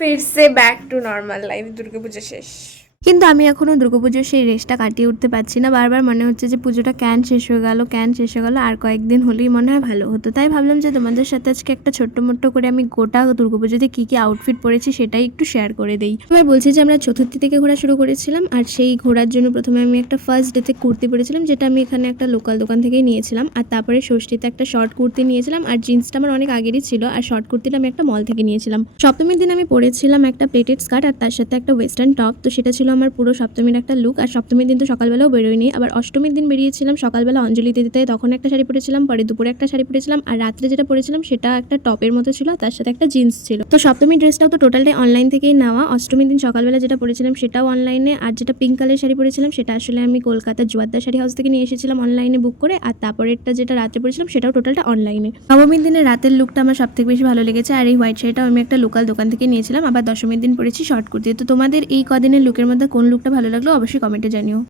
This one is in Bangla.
फिर से back to normal life, Durga Puja শেষ। কিন্তু আমি এখনও দুর্গাপুজোর সেই রেশটা কাটিয়ে উঠতে পারছি না। বারবার মনে হচ্ছে যে পুজোটা ক্যান শেষ হয়ে গেল, ক্যান শেষ হয়ে গেল, আর কয়েকদিন হলেই মনে হয় ভালো হতো। তাই ভাবলাম যে তোমাদের সাথে আজকে একটা ছোট্ট মোট্ট করে আমি গোটা দুর্গাপুজোতে কী কী আউটফিট পরেছি সেটাই একটু শেয়ার করে দিই। এবার বলছি যে আমরা চতুর্থী থেকে ঘোরা শুরু করেছিলাম, আর সেই ঘোরার জন্য প্রথমে আমি একটা ফার্স্ট ডেতে কুর্তি পরেছিলাম, যেটা আমি এখানে একটা লোকাল দোকান থেকেই নিয়েছিলাম। আর তারপরে ষষ্ঠীতে একটা শর্ট কুর্তি নিয়েছিলাম, আর জিন্সটা আমার অনেক আগেরই ছিল, আর শর্ট কুর্তিটা আমি একটা মল থেকে নিয়েছিলাম। সপ্তমীর দিন আমি পরেছিলাম একটা প্লেটেড স্কার্ট, আর তার সাথে একটা ওয়েস্টার্ন টপ। তো সেটা ছিল আমার পুরো সপ্তমীর একটা লুক। আর সপ্তমীর দিন তো সকালবেলাও বেরোয়নি, আবার অষ্টমীর দিন বেরিয়েছিলাম সকালবেলা অঞ্জলি দিতে, তখন একটা শাড়ি পরেছিলাম, পরে দুপুরে একটা শাড়ি পরেছিলাম, আর রাত্রে যেটা পরেছিলাম সেটা একটা টপের মতো ছিল, তার সাথে একটা জিন্স ছিল। তো সপ্তমীর ড্রেসটাও তো টোটালটাই অনলাইন থেকেই নেওয়া। অষ্টমীর দিন সকালবেলা যেটা পরেছিলাম সেটাও অনলাইনে, আর যেটা পিঙ্ক কালারের শাড়ি পরেছিলাম সেটা আসলে আমি কলকাতার জোয়ারদার শাড়ি হাউস থেকে নিয়ে এসেছিলাম অনলাইনে বুক করে, আর তারপরেরটা যেটা রাত্রে পরেছিলাম সেটাও টোটালটা অনলাইনে। নবমীর দিনের রাতের লুকটা আমার সব থেকে বেশি ভালো লেগেছে, আর এই হোয়াইট শাড়িটাও আমি একটা লোকাল দোকান থেকে নিয়েছিলাম। আবার দশমীর দিন পরেছি শর্ট কুর্তি। তো তোমাদের এই কদিনের লুকের মধ্যে কোন লুকটা ভালো লাগলো অবশ্যই কমেন্টে জানিও।